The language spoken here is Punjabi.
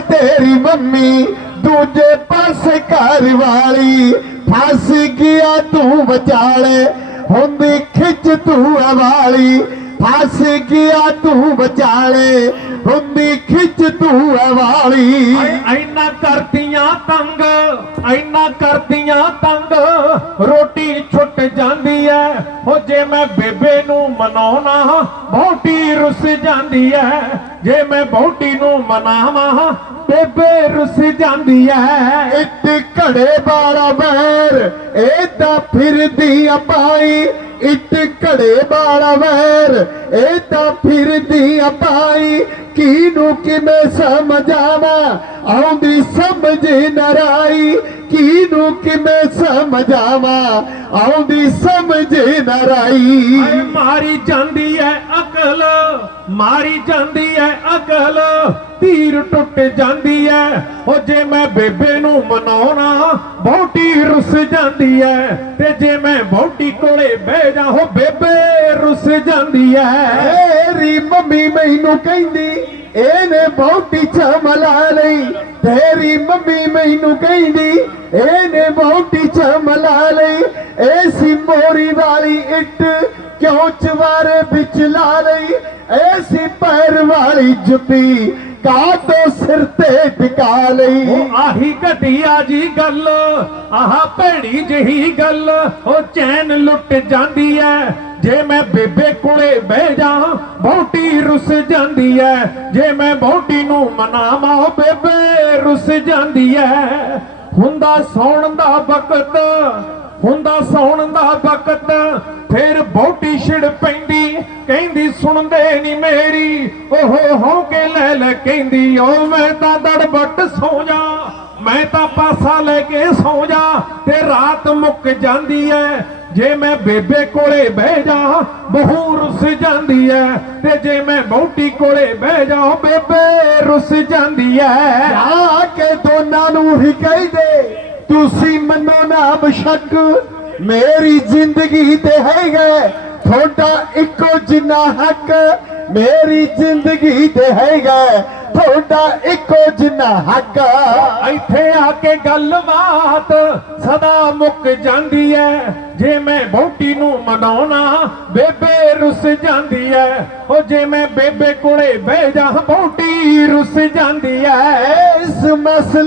ਤੇਰੀ ਮੰਮੀ ਦੂਜੇ ਪਾਸੇ ਘਰ ਵਾਲੀ ਫਸ ਗਿਆ ਤੂੰ ਵਿਚਾਲੇ, ਹੁੰਦੀ ਖਿੱਚ ਤੂੰ ਵਾਲੀ ਫਸ ਗਿਆ ਤੂੰ ਵਿਚਾਲੇ, ਹੁੰਦੀ ਖਿੱਚ ਤੂੰ ਵਾਲੀ। ਐਨਾ ਕਰਦੀਆਂ ਤੰਗ, ਐਨਾ ਕਰਦੀਆਂ ਤੰਗ, ਰੋਟੀ ਛੁੱਟ ਜਾਂਦੀ ਐ। ਹੋ ਜੇ ਮੈਂ ਬੇਬੇ ਬਹੁਤੀ ਰੁੱਸ ਜਾਂਦੀ ਐ। ਜੇ ਮੈਂ ਬਹੁਤੀ ਨੂੰ ਮਨਾਵਾਂ, ਬੇਬੇ ਰੁੱਸ ਜਾਂਦੀ ਐ। ਇੱਟ ਘੜੇ ਬਾਰਾ ਬੈਰ ਏਦਾਂ ਫਿਰਦੀ ਆ ਪਾਈ ਇੱਟ ਘੜੇ ਬਾਰਾ ਬੈਰ ਏਦਾਂ ਫਿਰਦੀ ਆ ਪਾਈ ਕਿਨੂੰ ਕਿਵੇਂ ਸਮਝਾਵਾਂ? ਆਉਂਦੀ ਸਮਝ ਨਰਾਈ ਕਿਨੂੰ ਕਿਵੇਂ ਸਮਝਾਵਾਂ? ਆਉਂਦੀ ਸਮਝ ਨਰਾਈ ਮਾਰੀ ਜਾਂਦੀ ਐ। ਅਕਲ ਮਾਰੀ ਜਾਂਦੀ ਐ, ਅਕਲ। ਧੀਰ ਟੁੱਟ ਜਾਂਦੀ ਐ। ਉਹ ਜੇ ਮੈਂ ਬੇਬੇ ਨੂੰ ਮਨਾਉਣਾ ਬਹੁਤੀ ਰੁੱਸ ਜਾਂਦੀ ਐ। ਤੇ ਜੇ ਮੈਂ ਬਹੁਤੀ ਕੋਲੇ ਬਹਿ ਜਾ ਹੋ ਬੇਬੇ ਰੁੱਸ ਜਾਂਦੀ ਐ। ਤੇਰੀ ਮੰਮੀ ਮੈਨੂੰ ਕਹਿੰਦੀ ਇਹਨੇ ਬਹੁਤੀ ਚਮਲਾ ਲਈ। ਤੇਰੀ ਮੰਮੀ ਮੈਨੂੰ ਕਹਿੰਦੀ, ਇਹਨੇ ਬਹੁਤੀ ਚਮਲਾ ਲਈ। ਐਸੀ ਮੋਰੀ ਵਾਲੀ ਇੱਟ ਕਿਉਂ ਚਵਾਰੇ ਵਿੱਚ ਲਾ ਲਈ? ਐਸੀ ਪੈਰ ਵਾਲੀ ਜੁੱਤੀ ਕਾਹਤੋਂ ਸਿਰ ਤੇ ਟਿਕਾ ਲਈ? ਉਹ ਆਹੀ ਘਟਿਆ ਜੀ ਗੱਲ, ਆਹ ਭੈੜੀ ਜਹੀ ਗੱਲ, ਉਹ ਚੈਨ ਲੁੱਟ ਜਾਂਦੀ ਐ। ਜੇ ਮੈਂ ਬੇਬੇ ਕੋਲੇ ਬਹਿ ਜਾ ਬਹੁਤੀ ਰੁੱਸ ਜਾਂਦੀ ਐ। ਜੇ ਮੈਂ ਬਹੁਤੀ ਨੂੰ ਮਨਾਵਾਂ, ਉਹ ਬੇਬੇ ਰੁੱਸ ਜਾਂਦੀ ਐ। ਹੁੰਦਾ ਸੌਣ ਦਾ ਵਕਤ, ਹੁੰਦਾ ਸੌਣ ਦਾ ਵਕਤ, ਫਿਰ ਬਹੁਤੀ ਛਿੜ ਪੈਂਦੀ, ਕਹਿੰਦੀ, ਸੁਣਦੇ ਨਹੀਂ ਮੇਰੀ। ਓਹੋ ਹੋ ਕੇ ਲੈ ਲੈ ਕਹਿੰਦੀ, ਓ ਮੈਂ ਤਾਂ ਦੜਬੱਟ ਸੌ ਜਾ, ਮੈਂ ਤਾਂ ਪਾਸਾ ਲੈ ਕੇ ਸੌ ਜਾ। ਰਾਤ ਮੁੱਕ ਜਾਂਦੀ ਐ। ਜੇ ਮੈਂ ਬੇਬੇ ਕੋਲੇ ਬਹਿ ਜਾ ਬਹੂ ਰੁੱਸ ਜਾਂਦੀ ਐ। ਤੇ ਜੇ ਮੈਂ ਬਹੁਤੀ ਕੋਲੇ ਬਹਿ ਜਾ ਬੇਬੇ ਰੁੱਸ ਜਾਂਦੀ ਐ। ਆ ਕੇ ਦੋਨਾਂ ਨੂੰ ਹੀ ਕਹਿੰਦੇ ਤੁਸੀਂ ਮੰਨੋ ਨਾ ਬਸ਼ੱਕ ਮੇਰੀ ਜ਼ਿੰਦਗੀ ਤੇ ਹੈਗਾ ਤੁਹਾਡਾ ਇੱਕੋ ਜਿੰਨਾ ਹੱਕ ਮੇਰੀ ਜ਼ਿੰਦਗੀ ਤੇ ਹੈਗਾ ਤੁਹਾਡਾ ਇੱਕੋ ਜਿੰਨਾ ਹੱਕ ਇੱਥੇ ਆ ਕੇ ਗੱਲਬਾਤ ਸਦਾ ਮੁੱਕ ਜਾਂਦੀ ਐ। ਜੇ ਮੈਂ ਬਹੁਤੀ ਨੂੰ ਮਨਾਉਣਾ ਬੇਬੇ ਰੁੱਸ ਜਾਂਦੀ ਐ। ਉਹ ਜੇ ਮੈਂ ਬੇਬੇ ਕੋਲੇ ਬਹਿ ਜਾ ਬਹੁਤੀ ਰੁੱਸ ਜਾਂਦੀ ਐ। ਇਸ ਮਸਲੇ